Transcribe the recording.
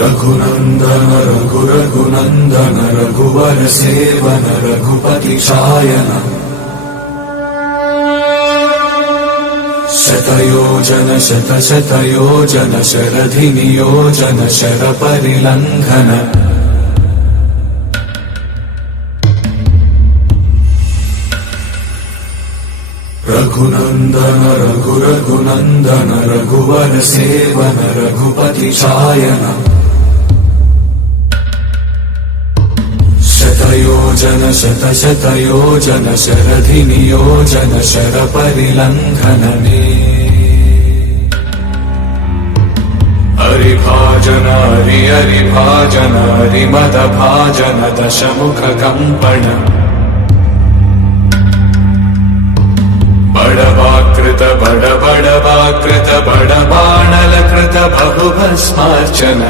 रघुनन्दन रघुरघुनन्दन रघुवर seven Raghupati Shayan शतयोजन शतशतयोजन शरधि नियोजन शरपरिलङ्घन रघुनन्दन रघुरघुनन्दन रघुवर seven Raghupati Shayan शतयोजन शतशतयोजन शरधि नियोजन शरपरिलङ्घनने हरिभाजन हरिभाजन हरिमदभाजन दशमुख कम्पण बड़वाकृत बड़वाकृत बड़बाणलकृत बहुभस्मार्चन